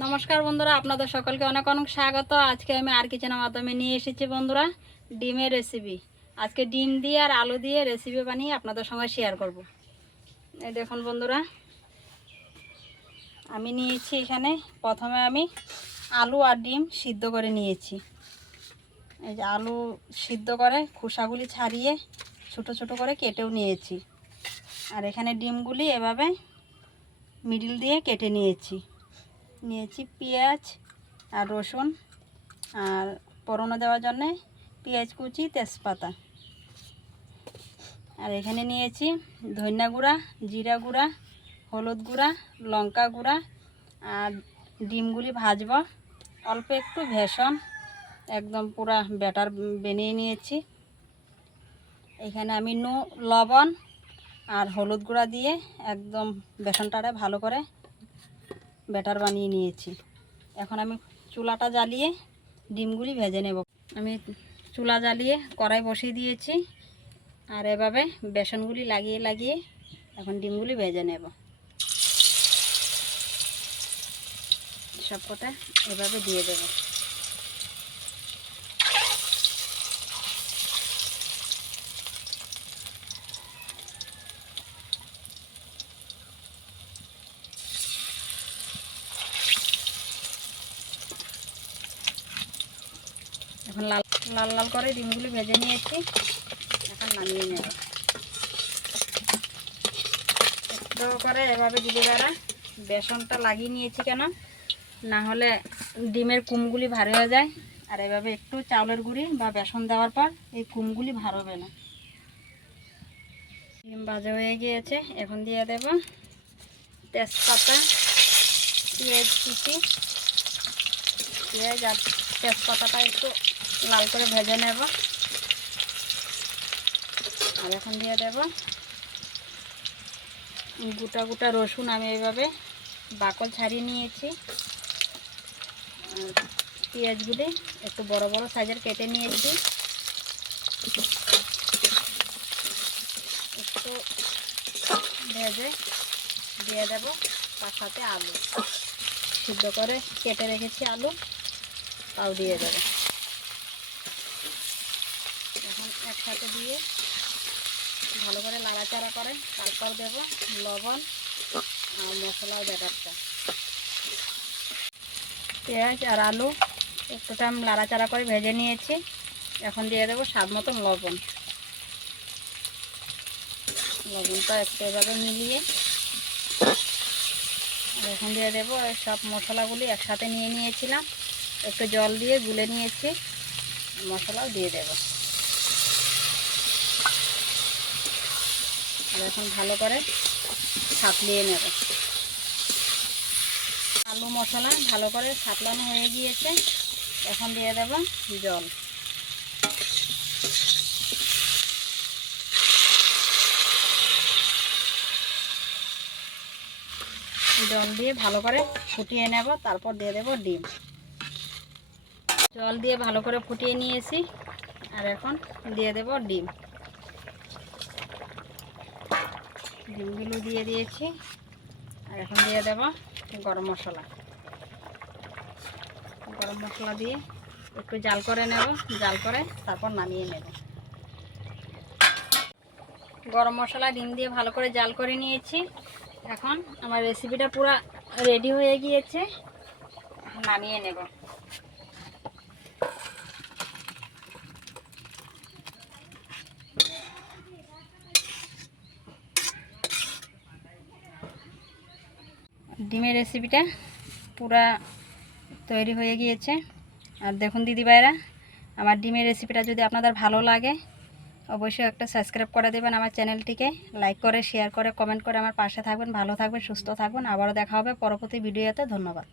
নমস্কার বন্ধুরা, আপনাদের সকলকে অনেক অনেক স্বাগত। আজকে আমি আর কিচেনের মাধ্যমে নিয়ে এসেছি বন্ধুরা ডিমের রেসিপি। আজকে ডিম দিয়ে আর আলু দিয়ে রেসিপি বানিয়ে আপনাদের সঙ্গে শেয়ার করব। এই দেখুন বন্ধুরা, আমি নিয়েছি এখানে প্রথমে আমি আলু আর ডিম সিদ্ধ করে নিয়েছি। এই যে আলু সিদ্ধ করে খোসাগুলি ছাড়িয়ে ছোট ছোট করে কেটেও নিয়েছি। আর এখানে ডিমগুলি এভাবে মিডিল দিয়ে কেটে নিয়েছি। পেঁয়াজ আর রসুন, আর ফোড়নে দেওয়ার জন্যে পেঁয়াজ কুচি, তেজপাতা। আর এখানে নিয়েছি ধনিয়া গুঁড়া, জিরা গুঁড়া, হলুদ গুঁড়া, লঙ্কা গুঁড়া। আর ডিমগুলি ভাজব অল্প একটু বেসন, একদম পুরা ব্যাটার বানিয়ে নিয়েছি। এখানে আমি লবণ আর হলুদ গুঁড়া দিয়ে একদম বেসনটারে ভালো করে ব্যাটার বানিয়ে নিয়েছি। এখন আমি চুলাটা জ্বালিয়ে ডিমগুলি ভেজে নেব। আমি চুলা জ্বালিয়ে কড়াই বসিয়ে দিয়েছি, আর এভাবে বেসনগুলি লাগিয়ে লাগিয়ে এখন ডিমগুলি ভেজে নেব। সব কটা এভাবে দিয়ে দেব। এখন লাল লাল লাল করে ডিমগুলি ভেজে নিয়েছি, এখন নামিয়ে নেব। একটু করে এভাবে দিতে পারা বেসনটা লাগিয়ে নিয়েছি, কেন না হলে ডিমের কুমগুলি ভার হয়ে যায়। আর এভাবে একটু চাউলের গুঁড়ি বা বেসন দেওয়ার পর এই কুমগুলি ভার হবে না। ডিম ভাজা হয়ে গিয়েছে, এখন দিয়ে দেব তেজপাতা, পেঁয়াজ কুচি। পেঁয়াজ আর তেজপাতাটা একটু লাল করে ভেজে নেব। আর এখন দিয়ে দেব গোটা গোটা রসুন। আমি এইভাবে বাকল ছাড়িয়ে নিয়েছি। আর পেঁয়াজগুলি একটু বড় বড় সাইজের কেটে নিয়েছি। একটু ভেজে দিয়ে দেব তার সাথে আলু সিদ্ধ করে কেটে রেখেছি, আলু তাও দিয়ে দেব। এখন একসাথে দিয়ে ভালো করে নাড়াচাড়া করে তারপর দেব লবণ আর মশলার ব্যাটারটা। পেঁয়াজ আর আলু একটু টাইম নাড়াচাড়া করে ভেজে নিয়েছি। এখন দিয়ে দেবো স্বাদ মতন লবণ। লবণটা একটু এভাবে মিলিয়ে আর এখন দিয়ে দেবো সব মশলাগুলি একসাথে নিয়ে নিয়েছিলাম, একটু জল দিয়ে গুলে নিয়েছি, মশলাও দিয়ে দেব। আর এখন ভালো করে সাঁতলিয়ে নেব। আলু মশলা ভালো করে সাঁতলানো হয়ে গিয়েছে, এখন দিয়ে দেব জল। জল দিয়ে ভালো করে ফুটিয়ে নেব, তারপর দিয়ে দেব ডিম। জল দিয়ে ভালো করে ফুটিয়ে নিয়েছি, আর এখন দিয়ে দেব ডিম। ডিমগুলো দিয়ে দিয়েছি, আর এখন দিয়ে দেব গরম মশলা। গরম মশলা দিয়ে একটু জাল করে নেব, জাল করে তারপর নামিয়ে নেব। গরম মশলা ডিম দিয়ে ভালো করে জাল করে নিয়েছি। এখন আমার রেসিপিটা পুরো রেডি হয়ে গিয়েছে, নামিয়ে নেব। ডিমের রেসিপিটা পুরা তৈরি হয়ে গিয়েছে। আর দেখুন দিদিভাইরা, আমার ডিমের রেসিপিটা যদি আপনাদের ভালো লাগে অবশ্যই একটা সাবস্ক্রাইব করে দেবেন আমার চ্যানেলটিকে। লাইক করে, শেয়ার করে, কমেন্ট করে আমার পাশে থাকবেন। ভালো থাকবেন, সুস্থ থাকবেন। আবারও দেখা হবে পরবর্তী ভিডিওতে। ধন্যবাদ।